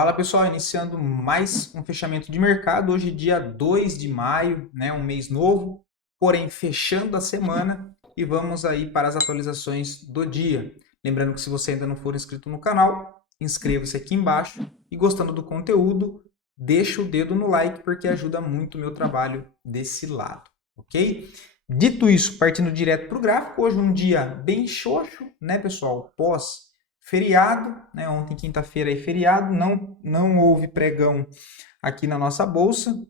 Fala pessoal, iniciando mais um fechamento de mercado, hoje dia 2 de maio, né, um mês novo, porém fechando a semana e vamos aí para as atualizações do dia. Lembrando que se você ainda não for inscrito no canal, inscreva-se aqui embaixo e gostando do conteúdo, deixa o dedo no like porque ajuda muito o meu trabalho desse lado, ok? Dito isso, partindo direto para o gráfico, hoje um dia bem xoxo, né pessoal, pós feriado, né? Ontem, quinta-feira, é feriado, não houve pregão aqui na nossa bolsa.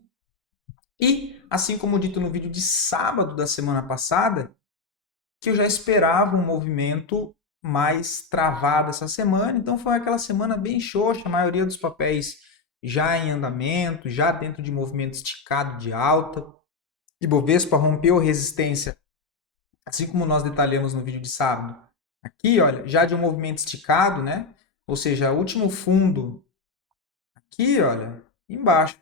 E, assim como dito no vídeo de sábado da semana passada, que eu já esperava um movimento mais travado essa semana, então foi aquela semana bem xoxa, a maioria dos papéis já em andamento, já dentro de movimento esticado de alta. Ibovespa rompeu resistência, assim como nós detalhamos no vídeo de sábado. Aqui, olha, já de um movimento esticado, né? Ou seja, o último fundo aqui, olha, embaixo.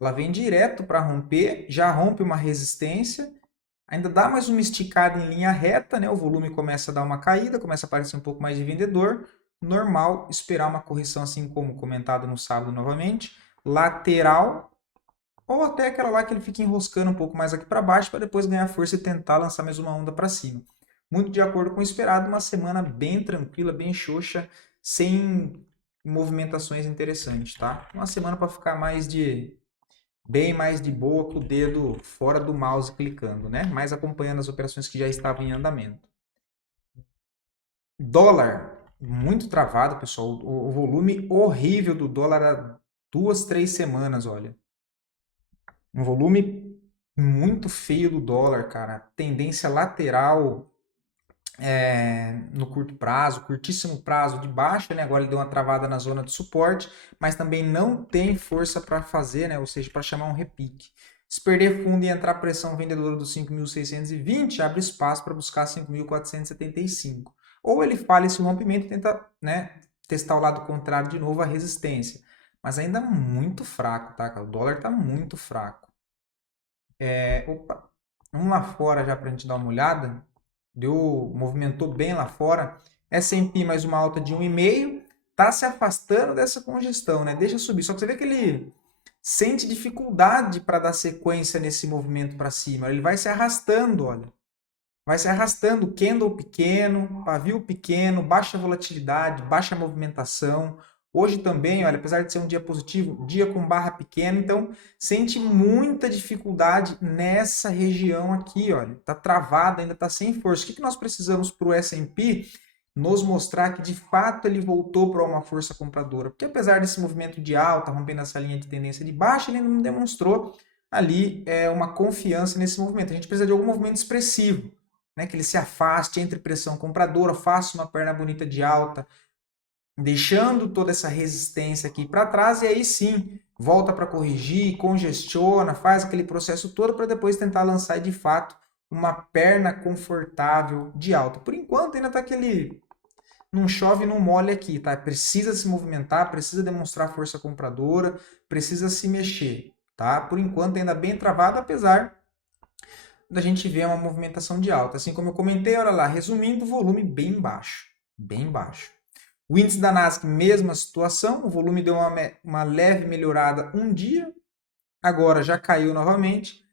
Ela vem direto para romper, já rompe uma resistência, ainda dá mais uma esticada em linha reta, né? O volume começa a dar uma caída, começa a aparecer um pouco mais de vendedor. Normal esperar uma correção, assim como comentado no sábado novamente, lateral, ou até aquela lá que ele fica enroscando um pouco mais aqui para baixo, para depois ganhar força e tentar lançar mais uma onda para cima. Muito de acordo com o esperado, uma semana bem tranquila, bem xoxa, sem movimentações interessantes, tá? Uma semana para ficar bem mais de boa, com o dedo fora do mouse clicando, né? Mais acompanhando as operações que já estavam em andamento. Dólar, muito travado, pessoal. O volume horrível do dólar há 2, 3 semanas, olha. Um volume muito feio do dólar, cara. Tendência lateral no curto prazo, curtíssimo prazo de baixa, né? Agora ele deu uma travada na zona de suporte, mas também não tem força para fazer, né? Ou seja, para chamar um repique. Se perder fundo e entrar pressão vendedora dos 5.620, abre espaço para buscar 5.475. Ou ele falha esse rompimento e tenta, né, testar o lado contrário de novo, a resistência. Mas ainda muito fraco, tá, cara? O dólar está muito fraco. Opa, vamos lá fora já para a gente dar uma olhada. Movimentou bem lá fora. S&P mais uma alta de 1,5, está se afastando dessa congestão, né? Deixa subir. Só que você vê que ele sente dificuldade para dar sequência nesse movimento para cima. Ele vai se arrastando, olha. Vai se arrastando, candle pequeno, pavio pequeno, baixa volatilidade, baixa movimentação. Hoje também, olha, apesar de ser um dia positivo, dia com barra pequena, então sente muita dificuldade nessa região aqui, olha. Está travado, ainda está sem força. O que nós precisamos para o S&P nos mostrar que de fato ele voltou para uma força compradora? Porque apesar desse movimento de alta, rompendo essa linha de tendência de baixa, ele ainda não demonstrou ali uma confiança nesse movimento. A gente precisa de algum movimento expressivo, né, que ele se afaste, entre pressão compradora, faça uma perna bonita de alta, deixando toda essa resistência aqui para trás, e aí sim, volta para corrigir, congestiona, faz aquele processo todo para depois tentar lançar de fato uma perna confortável de alta. Por enquanto ainda está aquele não chove, não molha aqui, tá? Precisa se movimentar, precisa demonstrar força compradora, precisa se mexer, tá? Por enquanto ainda bem travado, apesar da gente ver uma movimentação de alta. Assim como eu comentei, olha lá, resumindo, volume bem baixo, bem baixo. O índice da Nasdaq, mesma situação, o volume deu uma leve melhorada um dia, agora já caiu novamente.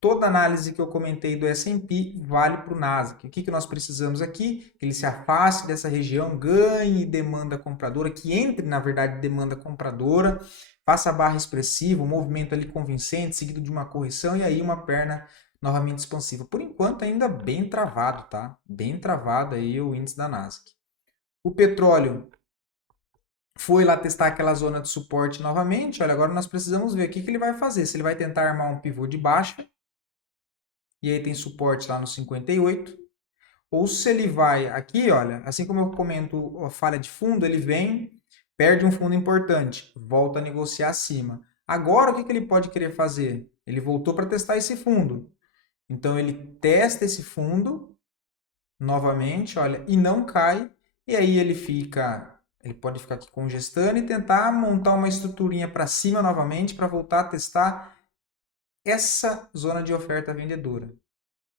Toda análise que eu comentei do S&P vale para o Nasdaq. O que nós precisamos aqui? Que ele se afaste dessa região, ganhe demanda compradora, que entre, na verdade, demanda compradora, faça a barra expressiva, um movimento ali convincente, seguido de uma correção, e aí uma perna novamente expansiva. Por enquanto, ainda bem travado, tá? Bem travado aí o índice da Nasdaq. O petróleo foi lá testar aquela zona de suporte novamente. Olha, agora nós precisamos ver o que ele vai fazer. Se ele vai tentar armar um pivô de baixa, e aí tem suporte lá no 58, ou se ele vai aqui, olha, assim como eu comento a falha de fundo, ele vem, perde um fundo importante, volta a negociar acima. Agora, o que ele pode querer fazer? Ele voltou para testar esse fundo. Então, ele testa esse fundo novamente, olha, e não cai, e aí ele pode ficar aqui congestando e tentar montar uma estruturinha para cima novamente para voltar a testar essa zona de oferta vendedora,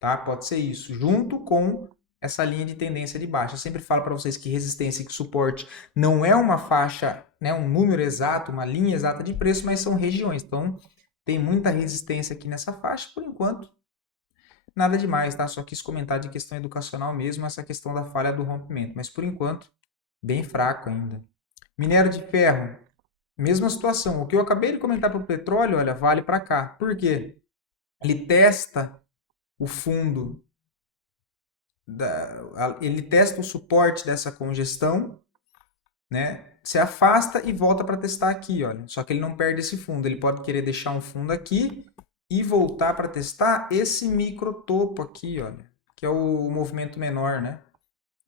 tá? Pode ser isso, junto com essa linha de tendência de baixa. Eu sempre falo para vocês que resistência e suporte não é uma faixa, né, um número exato, uma linha exata de preço, mas são regiões. Então, tem muita resistência aqui nessa faixa, por enquanto. Nada demais, tá? Só quis comentar de questão educacional mesmo, essa questão da falha do rompimento. Mas, por enquanto, bem fraco ainda. Minério de ferro, mesma situação. O que eu acabei de comentar para o petróleo, olha, vale para cá. Por quê? Ele testa o fundo, ele testa o suporte dessa congestão, né? Se afasta e volta para testar aqui, olha. Só que ele não perde esse fundo. Ele pode querer deixar um fundo aqui e voltar para testar esse microtopo aqui, olha. Que é o movimento menor, né?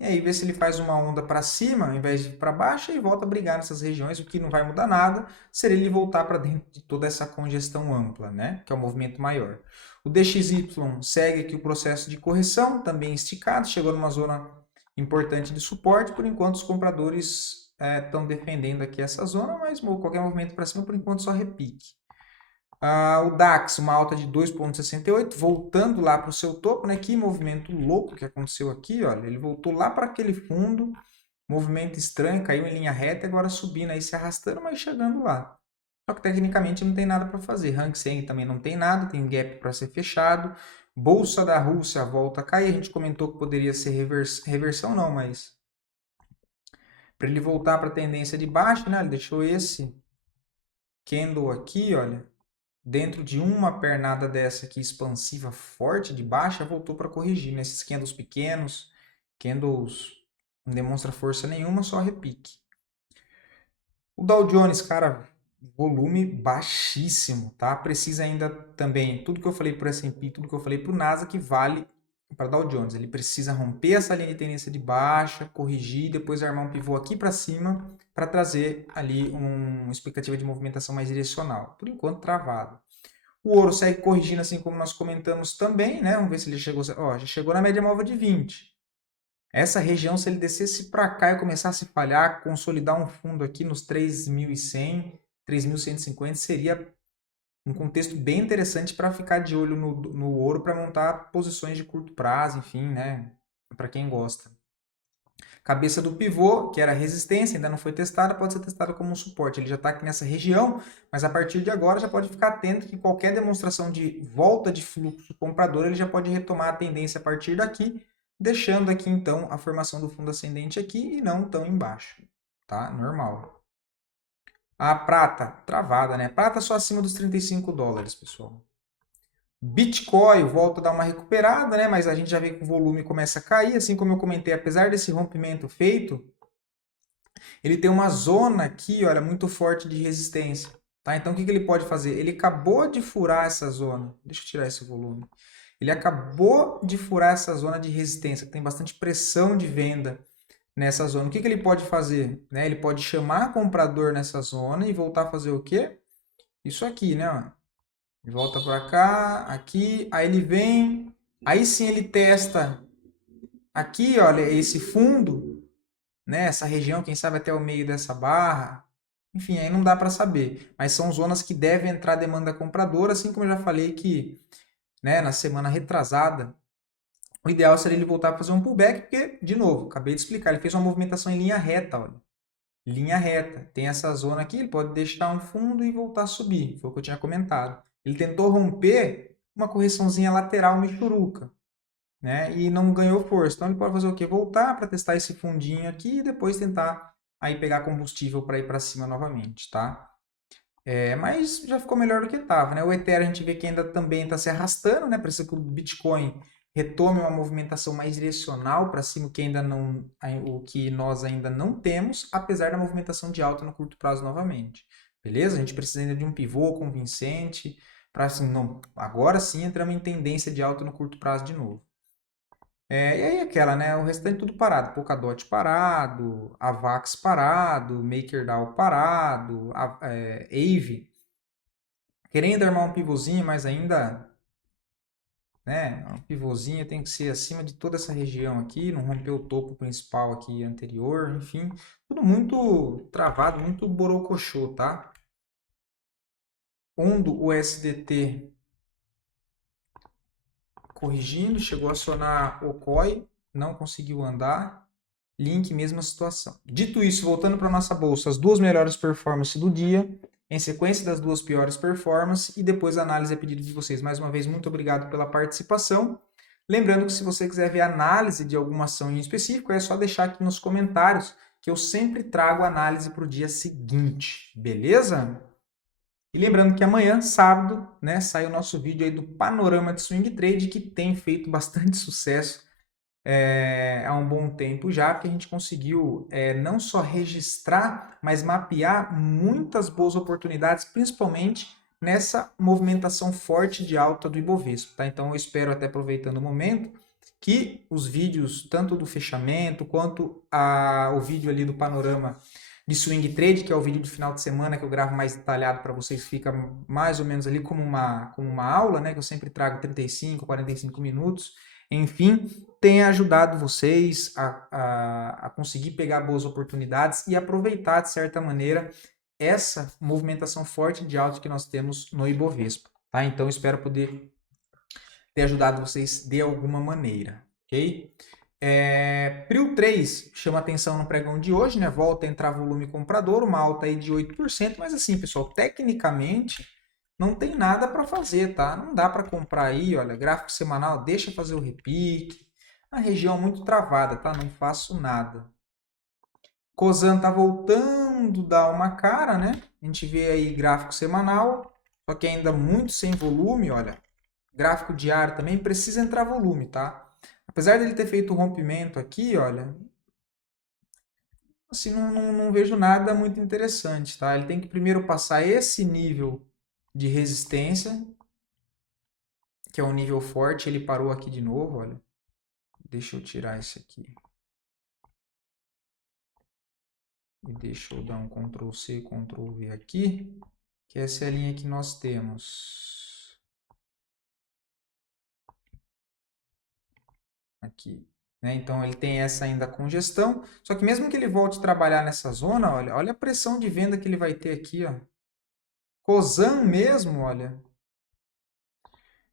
E aí ver se ele faz uma onda para cima, ao invés de para baixo, e volta a brigar nessas regiões, o que não vai mudar nada, seria ele voltar para dentro de toda essa congestão ampla, né? Que é o movimento maior. O DXY segue aqui o processo de correção, também esticado, chegou numa zona importante de suporte, por enquanto os compradores estão defendendo aqui essa zona, mas qualquer movimento para cima, por enquanto, só repique. O DAX, uma alta de 2,68, voltando lá para o seu topo, né? Que movimento louco que aconteceu aqui, olha. Ele voltou lá para aquele fundo, movimento estranho, caiu em linha reta e agora subindo aí, se arrastando, mas chegando lá. Só que tecnicamente não tem nada para fazer. Hang Seng também não tem nada, tem gap para ser fechado. Bolsa da Rússia volta a cair. A gente comentou que poderia ser reversão, não, mas para ele voltar para a tendência de baixa, né? Ele deixou esse candle aqui, olha. Dentro de uma pernada dessa aqui expansiva forte de baixa, voltou para corrigir. Nesses candles pequenos, candles não demonstra força nenhuma, só repique. O Dow Jones, cara, volume baixíssimo, tá? Precisa ainda também, tudo que eu falei para o S&P, tudo que eu falei para o Nasdaq vale para Dow Jones. Ele precisa romper essa linha de tendência de baixa, corrigir, depois armar um pivô aqui para cima para trazer ali uma expectativa de movimentação mais direcional. Por enquanto, travado. O ouro segue corrigindo, assim como nós comentamos também, né? Vamos ver se ele chegou. Ó, já chegou na média móvel de 20. Essa região, se ele descesse para cá e começasse a falhar, consolidar um fundo aqui nos 3.100, 3.150, seria um contexto bem interessante para ficar de olho no ouro, para montar posições de curto prazo, enfim, né? Para quem gosta. Cabeça do pivô, que era resistência, ainda não foi testada, pode ser testada como um suporte. Ele já está aqui nessa região, mas a partir de agora já pode ficar atento que qualquer demonstração de volta de fluxo comprador, ele já pode retomar a tendência a partir daqui, deixando aqui então a formação do fundo ascendente aqui e não tão embaixo, tá? Normal. A prata, travada, né? Prata só acima dos 35 dólares, pessoal. Bitcoin volta a dar uma recuperada, né? Mas a gente já vê que o volume começa a cair, assim como eu comentei, apesar desse rompimento feito, ele tem uma zona aqui, olha, muito forte de resistência, tá? Então o que ele pode fazer? Ele acabou de furar essa zona. Deixa eu tirar esse volume. Ele acabou de furar essa zona de resistência, tem bastante pressão de venda nessa zona. O que ele pode fazer? Né? Ele pode chamar comprador nessa zona e voltar a fazer o quê? Isso aqui, né? Ele volta para cá, aqui, aí ele vem, aí sim ele testa aqui, olha, esse fundo, né? Essa região, quem sabe até o meio dessa barra. Enfim, aí não dá para saber. Mas são zonas que devem entrar demanda compradora, assim como eu já falei que, né, na semana retrasada, o ideal seria ele voltar para fazer um pullback, porque, de novo, acabei de explicar, ele fez uma movimentação em linha reta, olha. Linha reta. Tem essa zona aqui, ele pode deixar um fundo e voltar a subir. Foi o que eu tinha comentado. Ele tentou romper uma correçãozinha lateral michuruca, né? E não ganhou força. Então ele pode fazer o quê? Voltar para testar esse fundinho aqui e depois tentar aí pegar combustível para ir para cima novamente, tá? Mas já ficou melhor do que estava, né? O Ethereum a gente vê que ainda também está se arrastando, né? Precisa que o Bitcoin retome uma movimentação mais direcional para cima, que ainda não, o que nós ainda não temos, apesar da movimentação de alta no curto prazo novamente. Beleza? A gente precisa ainda de um pivô convincente para assim, não, agora sim entramos em tendência de alta no curto prazo de novo. E aí aquela, né? O restante tudo parado. Polkadot parado, Avax parado, MakerDAO parado, Aave querendo armar um pivôzinho, mas ainda, né? Um pivôzinho tem que ser acima de toda essa região aqui, não romper o topo principal aqui anterior, enfim. Tudo muito travado, muito borocochô, tá? Ondo o SDT corrigindo, chegou a acionar o COI, não conseguiu andar. Link, mesma situação. Dito isso, voltando para a nossa bolsa, as duas melhores performances do dia, em sequência das duas piores performances e depois a análise a pedido de vocês. Mais uma vez, muito obrigado pela participação. Lembrando que se você quiser ver análise de alguma ação em específico, é só deixar aqui nos comentários que eu sempre trago análise para o dia seguinte, beleza? E lembrando que amanhã, sábado, né, sai o nosso vídeo aí do Panorama de Swing Trade, que tem feito bastante sucesso há um bom tempo já, porque a gente conseguiu não só registrar, mas mapear muitas boas oportunidades, principalmente nessa movimentação forte de alta do Ibovespa. Tá? Então eu espero, até aproveitando o momento, que os vídeos, tanto do fechamento, quanto o vídeo ali do panorama de swing trade, que é o vídeo do final de semana que eu gravo mais detalhado para vocês, fica mais ou menos ali como uma aula, né, que eu sempre trago 35, 45 minutos. Enfim, tenha ajudado vocês a conseguir pegar boas oportunidades e aproveitar, de certa maneira, essa movimentação forte de alta que nós temos no Ibovespa. Tá? Então, espero poder ter ajudado vocês de alguma maneira, ok? Prio 3 chama atenção no pregão de hoje, né? Volta a entrar volume comprador, uma alta aí de 8%, mas assim, pessoal, tecnicamente não tem nada para fazer, tá? Não dá para comprar aí, olha, gráfico semanal, deixa fazer o repique. A região muito travada, tá? Não faço nada. Cosan tá voltando a dar uma cara, né? A gente vê aí gráfico semanal, só que ainda muito sem volume, olha. Gráfico diário também precisa entrar volume, tá? Apesar dele ter feito o rompimento aqui, olha, assim, não vejo nada muito interessante, tá? Ele tem que primeiro passar esse nível de resistência, que é um nível forte, ele parou aqui de novo, olha. Deixa eu tirar esse aqui. E deixa eu dar um Ctrl C, Ctrl V aqui, que essa é a linha que nós temos. Aqui. Né? Então, ele tem essa ainda congestão, só que mesmo que ele volte a trabalhar nessa zona, olha a pressão de venda que ele vai ter aqui, ó. Cosan mesmo, olha,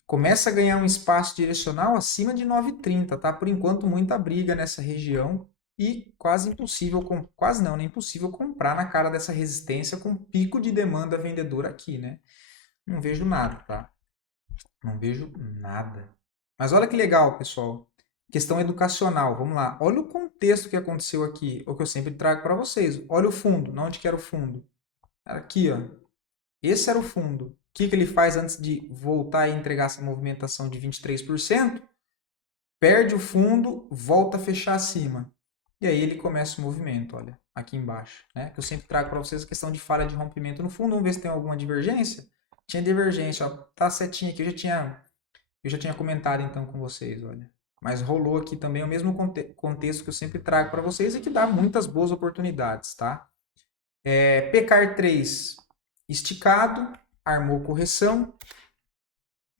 começa a ganhar um espaço direcional acima de 9,30, tá? Por enquanto, muita briga nessa região e quase impossível, quase não, né? Impossível comprar na cara dessa resistência com pico de demanda vendedora aqui, né? Não vejo nada, tá? Não vejo nada. Mas olha que legal, pessoal. Questão educacional, vamos lá. Olha o contexto que aconteceu aqui, o que eu sempre trago para vocês. Olha o fundo, onde que era o fundo? Aqui, ó. Esse era o fundo. O que ele faz antes de voltar e entregar essa movimentação de 23%? Perde o fundo, volta a fechar acima. E aí ele começa o movimento, olha, aqui embaixo. Né? Que eu sempre trago para vocês a questão de falha de rompimento no fundo. Vamos ver se tem alguma divergência. Tinha divergência, ó, tá setinha aqui. Eu já tinha comentado então com vocês, olha. Mas rolou aqui também o mesmo contexto que eu sempre trago para vocês e que dá muitas boas oportunidades, tá? PECAR 3 esticado, armou correção,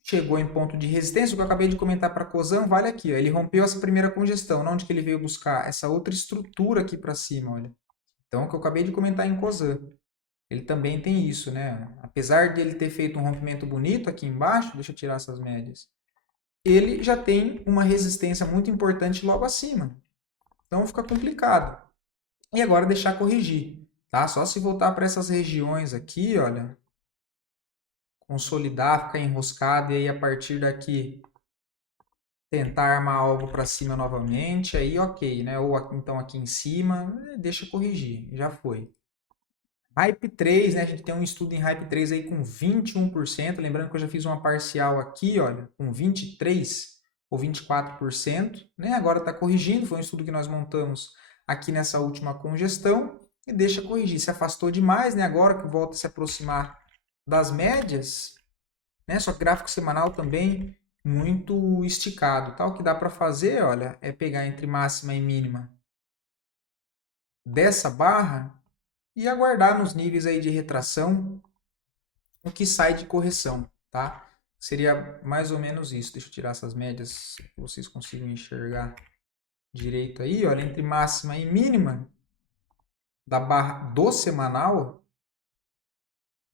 chegou em ponto de resistência, o que eu acabei de comentar para Cosan, vale aqui, ó, ele rompeu essa primeira congestão, onde que ele veio buscar? Essa outra estrutura aqui para cima, olha. Então, o que eu acabei de comentar em Cosan, ele também tem isso, né? Apesar de ele ter feito um rompimento bonito aqui embaixo, deixa eu tirar essas médias, ele já tem uma resistência muito importante logo acima. Então, fica complicado. E agora deixar corrigir, tá? Só se voltar para essas regiões aqui, olha, consolidar, ficar enroscado e aí a partir daqui tentar armar algo para cima novamente, aí ok, né? Ou então aqui em cima, deixa corrigir, já foi. Hype 3, né? A gente tem um estudo em Hype 3 aí com 21%, lembrando que eu já fiz uma parcial aqui, olha, com 23 ou 24%, né? Agora está corrigindo, foi um estudo que nós montamos aqui nessa última congestão e deixa corrigir. Se afastou demais, né? Agora que volta a se aproximar das médias, né? Só que gráfico semanal também muito esticado, tá? O que dá para fazer, olha, é pegar entre máxima e mínima dessa barra e aguardar nos níveis aí de retração o que sai de correção, tá? Seria mais ou menos isso. Deixa eu tirar essas médias que vocês consigam enxergar direito aí, olha, entre máxima e mínima da barra do semanal,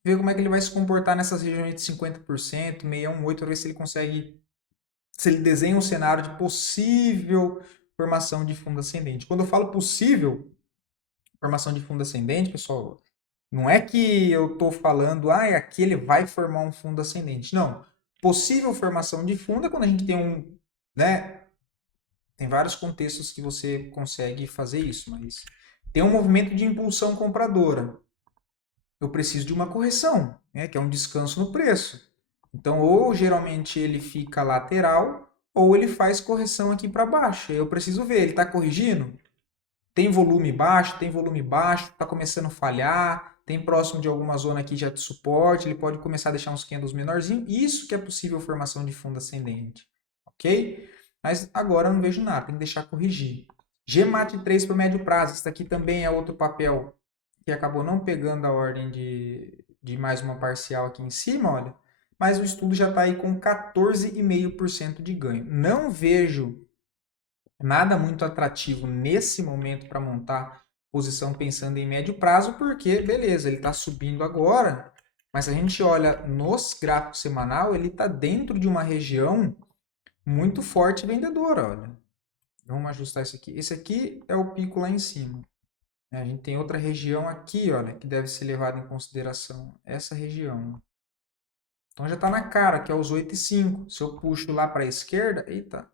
ver como é que ele vai se comportar nessas regiões de 50%, 618, para ver se ele consegue, se ele desenha um cenário de possível formação de fundo ascendente. Quando eu falo possível formação de fundo ascendente, pessoal, não é que eu estou falando, aqui ele vai formar um fundo ascendente. Não. Possível formação de fundo é quando a gente tem né? Tem vários contextos que você consegue fazer isso, mas tem um movimento de impulsão compradora. Eu preciso de uma correção, né? Que é um descanso no preço. Então, ou geralmente ele fica lateral, ou ele faz correção aqui para baixo. Eu preciso ver, ele está corrigindo? Tem volume baixo, está começando a falhar, tem próximo de alguma zona aqui já de suporte, ele pode começar a deixar uns candles menorzinhos. Isso que é possível formação de fundo ascendente, ok? Mas agora eu não vejo nada, tem que deixar corrigir. GMAT3 para médio prazo, isso aqui também é outro papel que acabou não pegando a ordem de mais uma parcial aqui em cima, olha. Mas o estudo já está aí com 14,5% de ganho. Não vejo nada muito atrativo nesse momento para montar posição pensando em médio prazo, porque, beleza, ele está subindo agora, mas se a gente olha nos gráficos semanal, ele está dentro de uma região muito forte vendedora, olha. Vamos ajustar isso aqui. Esse aqui é o pico lá em cima. A gente tem outra região aqui, olha, que deve ser levada em consideração. Essa região. Então já está na cara, que é os 8,5. Se eu puxo lá para a esquerda, eita.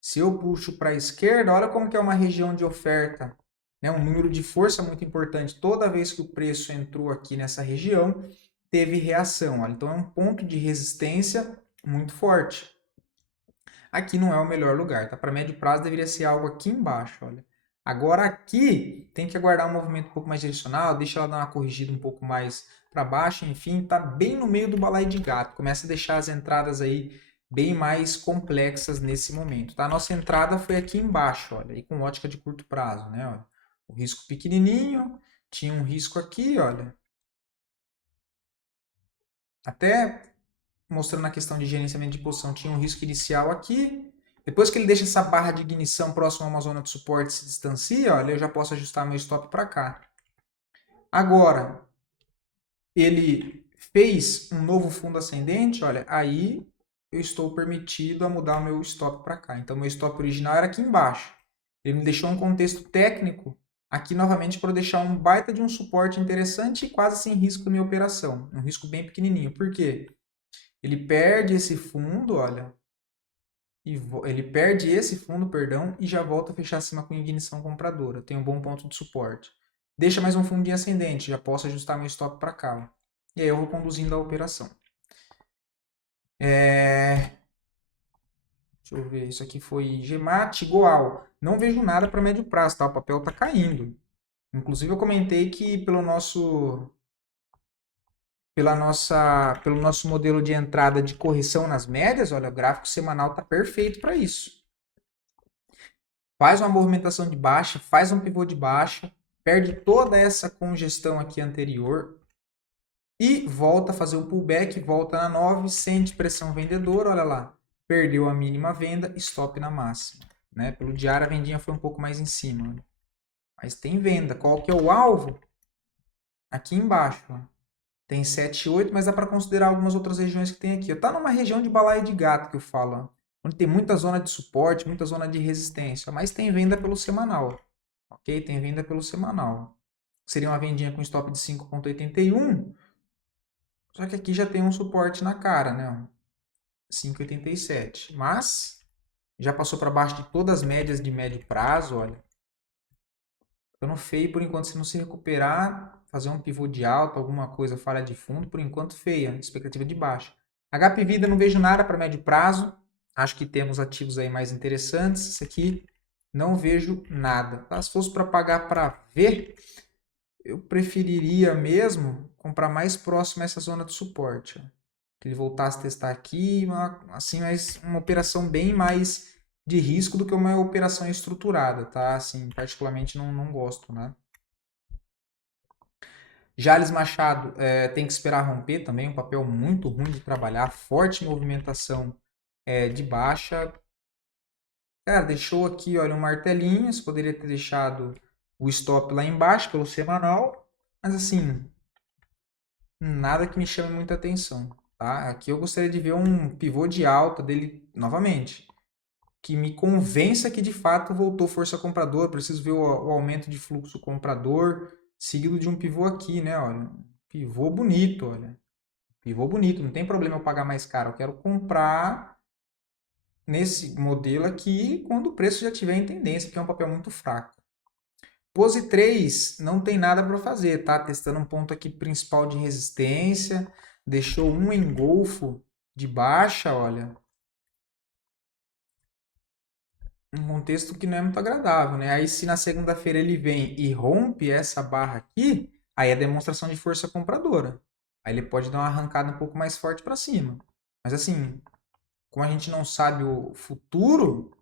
Se eu puxo para a esquerda, olha como que é uma região de oferta, né? Um número de força muito importante. Toda vez que o preço entrou aqui nessa região, teve reação. Olha. Então é um ponto de resistência muito forte. Aqui não é o melhor lugar, tá? Para médio prazo deveria ser algo aqui embaixo, olha. Agora aqui tem que aguardar um movimento um pouco mais direcional, deixa ela dar uma corrigida um pouco mais para baixo, enfim, tá bem no meio do balaio de gato. Começa a deixar as entradas aí bem mais complexas nesse momento, tá? A nossa entrada foi aqui embaixo, olha, e com ótica de curto prazo, né, olha. O risco pequenininho, tinha um risco aqui, olha. Até mostrando a questão de gerenciamento de posição, tinha um risco inicial aqui. Depois que ele deixa essa barra de ignição próxima a uma zona de suporte e se distancia, olha, eu já posso ajustar meu stop para cá. Agora, ele fez um novo fundo ascendente, olha, aí eu estou permitido a mudar o meu stop para cá. Então, meu stop original era aqui embaixo. Ele me deixou um contexto técnico aqui novamente para deixar um baita de um suporte interessante e quase sem risco na minha operação. Um risco bem pequenininho. Por quê? Ele perde esse fundo, olha, ele perde esse fundo, perdão, e já volta a fechar acima com ignição compradora. Tem um bom ponto de suporte. Deixa mais um fundinho ascendente, já posso ajustar meu stop para cá. Ó. E aí eu vou conduzindo a operação. Deixa eu ver, isso aqui foi GMAT, Goal. Não vejo nada para médio prazo, tá? O papel está caindo. Inclusive eu comentei que pelo nosso modelo de entrada de correção nas médias, olha, o gráfico semanal está perfeito para isso. Faz uma movimentação de baixa, faz um pivô de baixa, perde toda essa congestão aqui anterior e volta a fazer o pullback, volta na 9, sente pressão vendedora, olha lá, perdeu a mínima venda, stop na máxima. Né? Pelo diário a vendinha foi um pouco mais em cima, olha. Mas tem venda. Qual que é o alvo? Aqui embaixo, ó. Tem 7, 8, mas dá para considerar algumas outras regiões que tem aqui. Está numa região de balaio de gato que eu falo, ó, onde tem muita zona de suporte, muita zona de resistência, mas tem venda pelo semanal, ok? Tem venda pelo semanal. Seria uma vendinha com stop de 5,81, só que aqui já tem um suporte na cara, né? 5,87, mas já passou para baixo de todas as médias de médio prazo, olha. Ficando feio por enquanto, se não se recuperar, fazer um pivô de alta, alguma coisa, falha de fundo, por enquanto feia, expectativa de baixa. HP Vida não vejo nada para médio prazo, acho que temos ativos aí mais interessantes, esse aqui não vejo nada. Tá? Se fosse para pagar para ver, eu preferiria mesmo comprar mais próximo a essa zona de suporte. Ó. Que ele voltasse a testar aqui, assim, mas uma operação bem mais de risco do que uma operação estruturada, tá? Assim, particularmente não gosto, né? Jales Machado tem que esperar romper também, um papel muito ruim de trabalhar, forte movimentação de baixa. Cara, deixou aqui, olha, um martelinho, você poderia ter deixado o stop lá embaixo pelo semanal, mas assim, nada que me chame muita atenção, tá? Aqui eu gostaria de ver um pivô de alta dele novamente. que me convença que de fato voltou força compradora. Preciso ver o aumento de fluxo comprador, seguido de um pivô aqui, né? Olha, pivô bonito, olha. Pivô bonito, não tem problema eu pagar mais caro. Eu quero comprar nesse modelo aqui quando o preço já estiver em tendência, que é um papel muito fraco. Pose 3 não tem nada para fazer, tá? Testando um ponto aqui principal de resistência, deixou um engolfo de baixa, olha. Um contexto que não é muito agradável, né? Aí se na segunda-feira ele vem e rompe essa barra aqui, aí é demonstração de força compradora. Aí ele pode dar uma arrancada um pouco mais forte para cima. Mas assim, como a gente não sabe o futuro,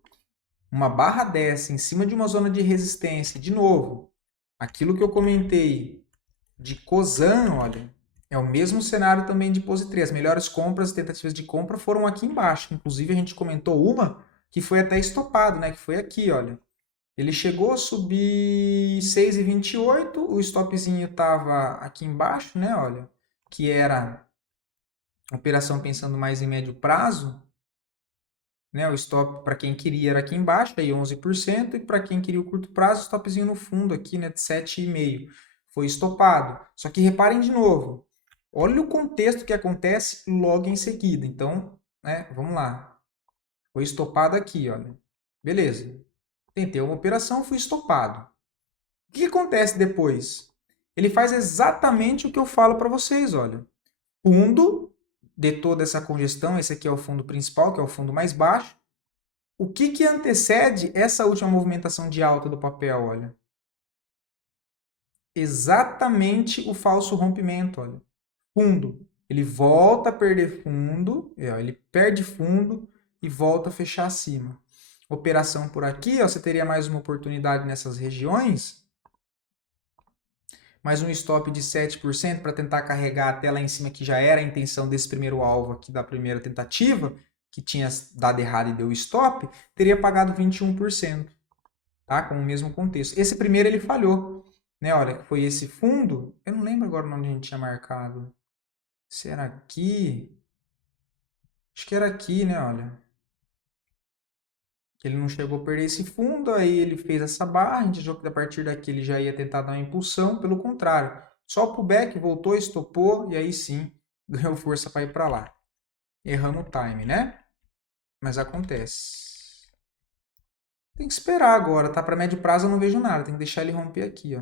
uma barra dessa em cima de uma zona de resistência, de novo, aquilo que eu comentei de Cosan, olha, é o mesmo cenário também de Pose 3. As melhores compras, tentativas de compra foram aqui embaixo. Inclusive, a gente comentou uma que foi até estopado, né? Que foi aqui, olha. Ele chegou a subir 6,28, o stopzinho estava aqui embaixo, né? Olha, que era operação pensando mais em médio prazo, né? O stop para quem queria era aqui embaixo, aí 11%, e para quem queria o curto prazo, o stopzinho no fundo aqui, né, de 7,5%. Foi estopado. Só que reparem de novo, olha o contexto que acontece logo em seguida. Então, né, vamos lá. Foi estopado aqui, olha. Beleza. Tentei uma operação, fui estopado. O que acontece depois? Ele faz exatamente o que eu falo para vocês, olha. Fundo de toda essa congestão, esse aqui é o fundo principal, que é o fundo mais baixo. O que que antecede essa última movimentação de alta do papel, olha? Exatamente o falso rompimento, olha. Fundo. Ele volta a perder fundo, ele perde fundo e volta a fechar acima. Operação por aqui, ó, você teria mais uma oportunidade nessas regiões, mais um stop de 7% para tentar carregar até lá em cima, que já era a intenção desse primeiro alvo aqui da primeira tentativa, que tinha dado errado e deu stop, teria pagado 21%. Tá? Com o mesmo contexto. Esse primeiro ele falhou, né? Olha, foi esse fundo, eu não lembro agora onde a gente tinha marcado. Será aqui? Acho que era aqui, né? Olha, ele não chegou a perder esse fundo, aí ele fez essa barra, a gente achou que a partir daqui ele já ia tentar dar uma impulsão, pelo contrário. Só o pullback voltou, estopou, e aí sim, ganhou força para ir para lá. Erramos o time, né? Mas acontece. Tem que esperar agora, tá? Para médio prazo eu não vejo nada, tem que deixar ele romper aqui, ó.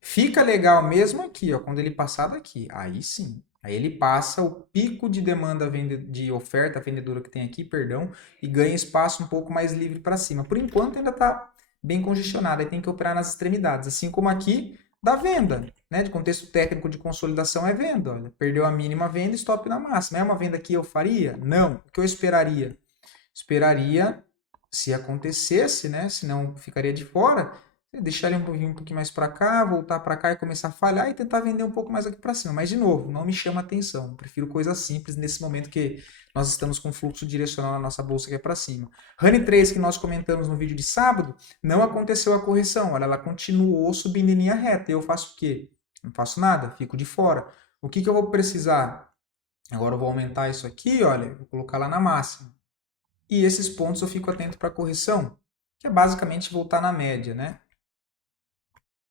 Fica legal mesmo aqui, ó, quando ele passar daqui. Aí sim. Aí ele passa o pico de demanda de oferta vendedora que tem aqui, perdão, e ganha espaço um pouco mais livre para cima. Por enquanto ainda está bem congestionado, aí tem que operar nas extremidades. Assim como aqui da venda, né? De contexto técnico de consolidação é venda. Olha, perdeu a mínima venda, stop na máxima. É uma venda que eu faria? Não. O que eu esperaria? Esperaria se acontecesse, né? Senão ficaria de fora, deixar ele um pouquinho mais para cá, voltar para cá e começar a falhar e tentar vender um pouco mais aqui para cima. Mas, de novo, não me chama atenção. Prefiro coisas simples nesse momento que nós estamos com fluxo direcional na nossa bolsa que é para cima. Honey 3, que nós comentamos no vídeo de sábado, não aconteceu a correção. Olha, ela continuou subindo em linha reta. E eu faço o quê? Não faço nada, fico de fora. O que eu vou precisar? Agora eu vou aumentar isso aqui, olha, vou colocar lá na máxima. E esses pontos eu fico atento para a correção, que é basicamente voltar na média, né?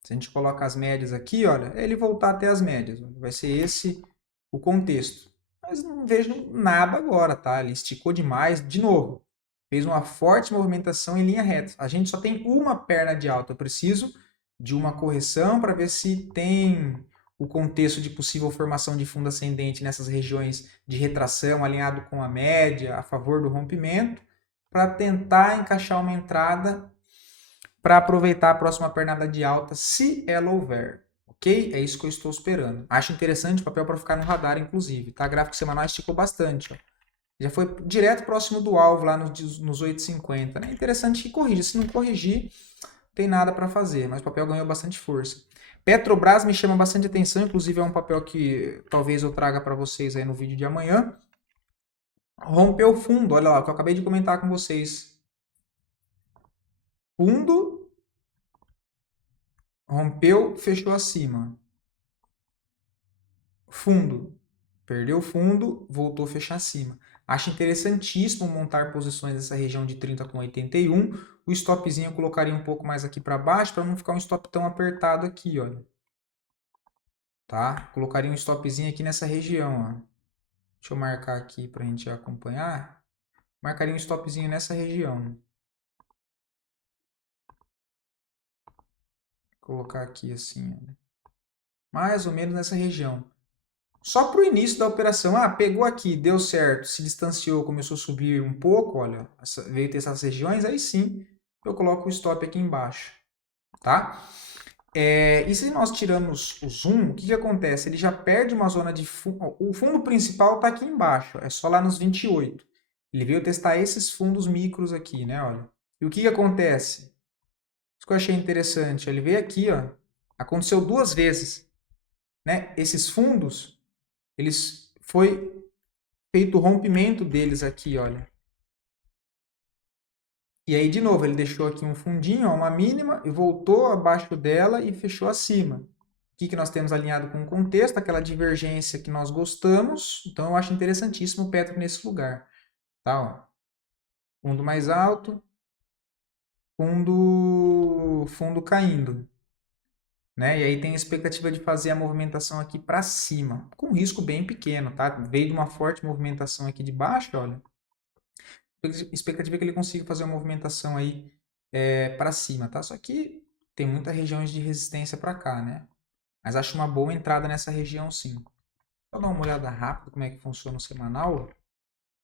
Se a gente coloca as médias aqui, olha, é ele voltar até as médias. Vai ser esse o contexto. Mas não vejo nada agora, tá? Ele esticou demais. De novo, fez uma forte movimentação em linha reta. A gente só tem uma perna de alta. Eu preciso de uma correção para ver se tem o contexto de possível formação de fundo ascendente nessas regiões de retração alinhado com a média, a favor do rompimento, para tentar encaixar uma entrada para aproveitar a próxima pernada de alta, se ela houver. Ok? É isso que eu estou esperando. Acho interessante o papel para ficar no radar, inclusive. Tá? Gráfico semanal esticou bastante. Ó. Já foi direto próximo do alvo, lá nos 8,50. Né? Interessante que corrija. Se não corrigir, não tem nada para fazer. Mas o papel ganhou bastante força. Petrobras me chama bastante atenção. Inclusive é um papel que talvez eu traga para vocês aí no vídeo de amanhã. Rompeu o fundo. Olha lá, o que eu acabei de comentar com vocês. Fundo rompeu, fechou acima. Fundo. Perdeu o fundo, voltou a fechar acima. Acho interessantíssimo montar posições nessa região de 30,81. O stopzinho eu colocaria um pouco mais aqui para baixo, para não ficar um stop tão apertado aqui, olha. Tá? Colocaria um stopzinho aqui nessa região, ó. Deixa eu marcar aqui para a gente acompanhar. Marcaria um stopzinho nessa região. Vou colocar aqui assim, ó. Mais ou menos nessa região. Só para o início da operação. Ah, pegou aqui, deu certo, se distanciou, começou a subir um pouco, olha, veio testar essas regiões, aí sim eu coloco o stop aqui embaixo, tá? E se nós tiramos o zoom, o que acontece? Ele já perde uma zona de fundo. O fundo principal está aqui embaixo, é só lá nos 28. Ele veio testar esses fundos micros aqui, né? Olha. E o que acontece? Isso que eu achei interessante. Ele veio aqui, ó. Aconteceu duas vezes, né? Esses fundos, foi feito o rompimento deles aqui, olha. E aí, de novo, ele deixou aqui um fundinho, ó, uma mínima, e voltou abaixo dela e fechou acima. O que nós temos alinhado com o contexto? Aquela divergência que nós gostamos. Então, eu acho interessantíssimo o Petro nesse lugar. Tá, ó. Fundo mais alto, fundo caindo. Né? E aí tem a expectativa de fazer a movimentação aqui para cima, com risco bem pequeno, tá? Veio de uma forte movimentação aqui de baixo, olha. A expectativa é que ele consiga fazer uma movimentação aí para cima, tá? Só que tem muitas regiões de resistência para cá, né? Mas acho uma boa entrada nessa região, sim. Só dar uma olhada rápida como é que funciona o semanal.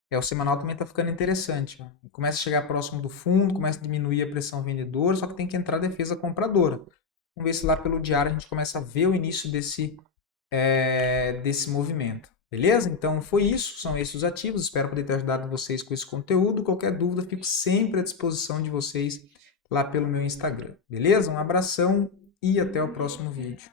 O semanal também está ficando interessante. Ó. Começa a chegar próximo do fundo, começa a diminuir a pressão vendedora, só que tem que entrar a defesa compradora. Vamos ver se lá pelo diário a gente começa a ver o início desse movimento. Beleza? Então foi isso, são esses os ativos. Espero poder ter ajudado vocês com esse conteúdo. Qualquer dúvida, fico sempre à disposição de vocês lá pelo meu Instagram. Beleza? Um abração e até o próximo vídeo.